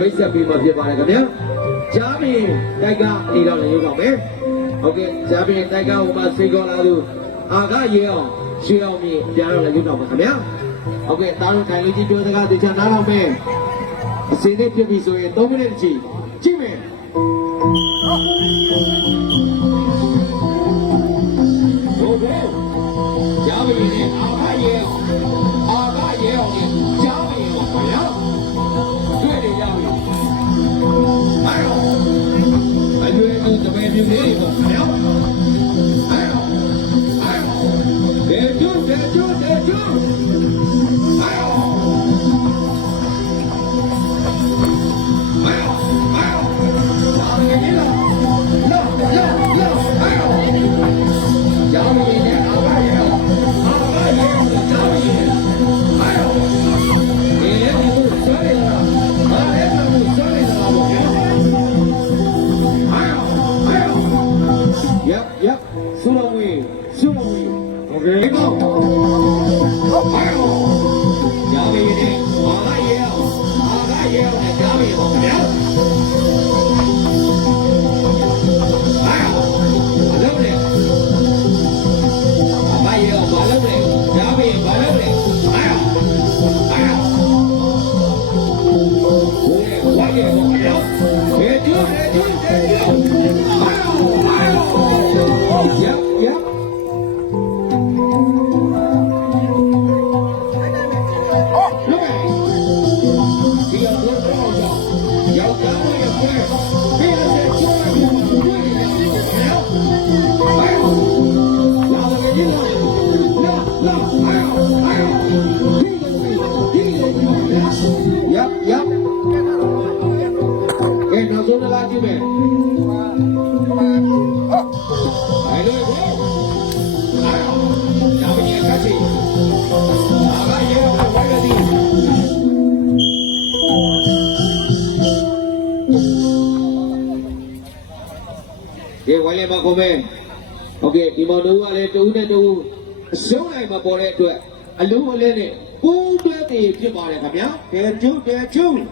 မိတ်ဆက်ပြီးမှဖြစ်ပါတယ်ခင်ဗျာကြားပြီးတိုက်ကနေတော့လည်းရုပ်ပါမယ်ဟုတ်ကဲ့ကြားပြီးတိုက်ကဟိုမှာစိတ်ကောလာသူအာကရဲအောင်ရွှေအောင်မြေပြန်တော့လည်းရုပ်တော့ပါခင်ဗျာဟုတ်ကဲ့တားတို့ခိုင်လေးကြီးတွေ့စကားတေချာနားတော့မယ်အစင်းလေးဖြစ်ပြီဆိုရင်3မိနစ်ကြည့်ကြည့်မယ်ဟုတ်ကဲ့ကြားပြီးနဲ့အာကရဲအောင်ကြားပြီးတော့ခင်ဗျာတွေ့နေကြပြီအဲ့တော့အကျွေးသူတပည့်မျိုးလေးတွေပေါ့ခင်ဗျာအဲ့တော့ဒေကျုအဲ့တော့အဲ့တော့ဘာလဲလဲလောအဲ့တော့ကြောင်းရည်နဲ့အာပါရဲ့ကြောင်းရည်အဲ့တော့Yep, solo way. Okay, go. Jami ini, aga ye, jami ho, ya. Balap le. Aga ye, balap le. Jami, balap le. Ayo. Oye, ho, ya. Deju. Yep. Look at it. He a good dog, y'all. Y'all got me a player. He is a joy. Y'all look at you. Yep. Hey, now so the last man. Okay, wale makome. Okay, di mana dulu ale tu ne tu. Semua yang boleh tu. Alu boleh ni. Kuda ti, cuma ada kami ya. Deju.